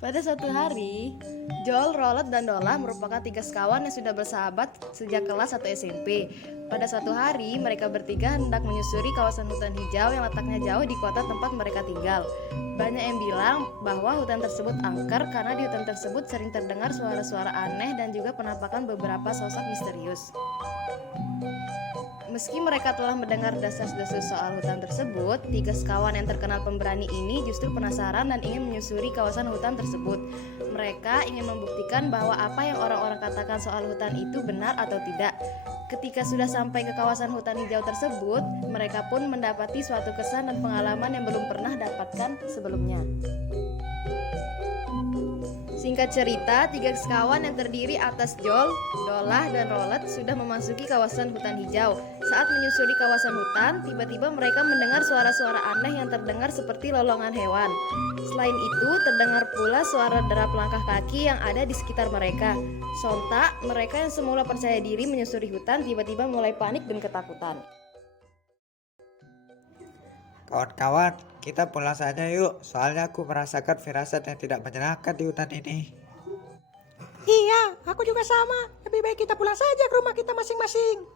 Pada suatu hari, Joel, Rollet, dan Dola merupakan tiga sekawan yang sudah bersahabat sejak kelas 1 SMP. Pada suatu hari, mereka bertiga hendak menyusuri kawasan hutan hijau yang letaknya jauh di kota tempat mereka tinggal. Banyak yang bilang bahwa hutan tersebut angker karena di hutan tersebut sering terdengar suara-suara aneh dan juga penampakan beberapa sosok misterius. Meski mereka telah mendengar desas-desus soal hutan tersebut, tiga sekawan yang terkenal pemberani ini justru penasaran dan ingin menyusuri kawasan hutan tersebut. Mereka ingin membuktikan bahwa apa yang orang-orang katakan soal hutan itu benar atau tidak. Ketika sudah sampai ke kawasan hutan hijau tersebut, mereka pun mendapati suatu kesan dan pengalaman yang belum pernah dapatkan sebelumnya. Singkat cerita, tiga sekawan yang terdiri atas Joel, Dola, dan Rollet sudah memasuki kawasan hutan hijau. Saat menyusuri kawasan hutan, tiba-tiba mereka mendengar suara-suara aneh yang terdengar seperti lolongan hewan. Selain itu, terdengar pula suara derap langkah kaki yang ada di sekitar mereka. Sontak, mereka yang semula percaya diri menyusuri hutan tiba-tiba mulai panik dan ketakutan. Kawan-kawan, kita pulang saja yuk. Soalnya aku merasakan firasat yang tidak menyenangkan di hutan ini. Iya, aku juga sama. Lebih baik kita pulang saja ke rumah kita masing-masing.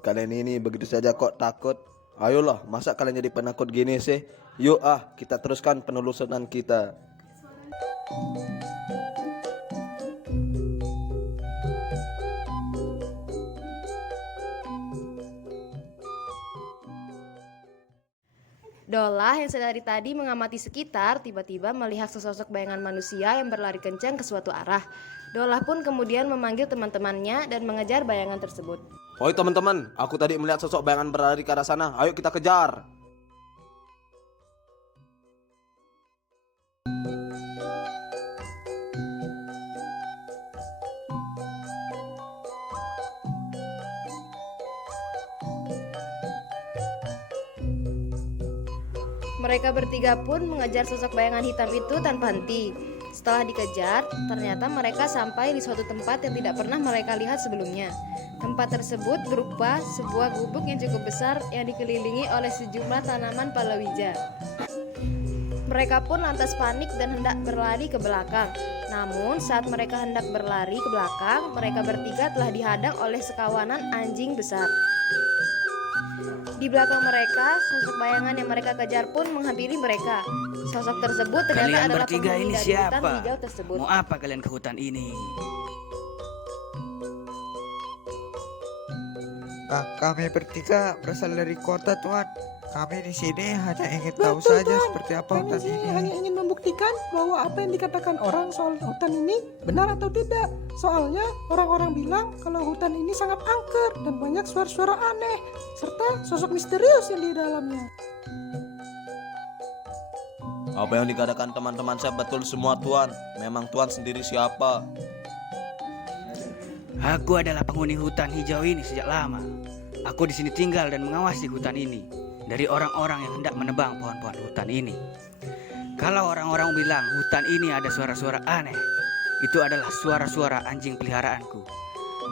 Kalian ini begitu saja kok takut. Ayolah, masa kalian jadi penakut gini sih? Yuk kita teruskan penelusuran kita. Dola yang sedari tadi mengamati sekitar tiba-tiba melihat sesosok bayangan manusia yang berlari kencang ke suatu arah. Dola pun kemudian memanggil teman-temannya dan mengejar bayangan tersebut. Oi teman-teman, aku tadi melihat sosok bayangan berlari ke arah sana. Ayo kita kejar. Mereka bertiga pun mengejar sosok bayangan hitam itu tanpa henti. Setelah dikejar, ternyata mereka sampai di suatu tempat yang tidak pernah mereka lihat sebelumnya. Tempat tersebut berupa sebuah gubuk yang cukup besar yang dikelilingi oleh sejumlah tanaman palawija. Mereka pun lantas panik dan hendak berlari ke belakang. Namun saat mereka hendak berlari ke belakang, mereka bertiga telah dihadang oleh sekawanan anjing besar. Di belakang mereka, sosok bayangan yang mereka kejar pun menghampiri mereka. Sosok tersebut ternyata Kalian adalah bertiga penghuni ini dari hutan siapa? hijau tersebut. Mau apa kalian ke hutan ini? Kami bertiga berasal dari kota, Tuan. Kami di sini hanya ingin tahu Betul, saja Tuan. seperti apa Kami hutan sini ini. hanya ingin membuktikan bahwa apa yang dikatakan orang soal hutan ini benar atau tidak. Soalnya orang-orang bilang kalau hutan ini sangat angker dan banyak suara-suara aneh serta sosok misterius yang di dalamnya. Apa yang dikatakan teman-teman saya betul semua Tuan. Memang Tuan sendiri siapa? Aku adalah penghuni hutan hijau ini sejak lama. Aku di sini tinggal dan mengawasi hutan ini dari orang-orang yang hendak menebang pohon-pohon hutan ini. Kalau orang-orang bilang hutan ini ada suara-suara aneh, itu adalah suara-suara anjing peliharaanku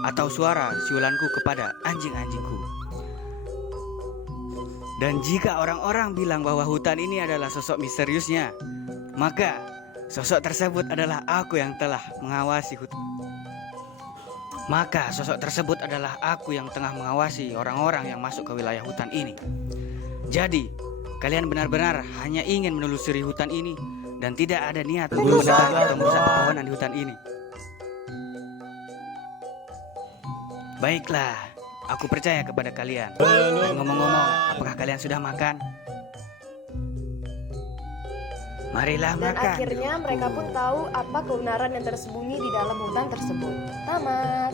atau suara siulanku kepada anjing-anjingku. Dan jika orang-orang bilang bahwa hutan ini adalah sosok misteriusnya, maka sosok tersebut adalah aku yang telah mengawasi hutan. Maka sosok tersebut adalah aku yang tengah mengawasi orang-orang yang masuk ke wilayah hutan ini. Jadi, kalian benar-benar hanya ingin menelusuri hutan ini dan tidak ada niat untuk mendekati atau merusak pepohonan di hutan ini. Baiklah, aku percaya kepada kalian. Dan ngomong-ngomong, apakah kalian sudah makan? Marilah Dan makan. akhirnya mereka pun tahu apa kebenaran yang tersembunyi di dalam hutan tersebut. Tamat.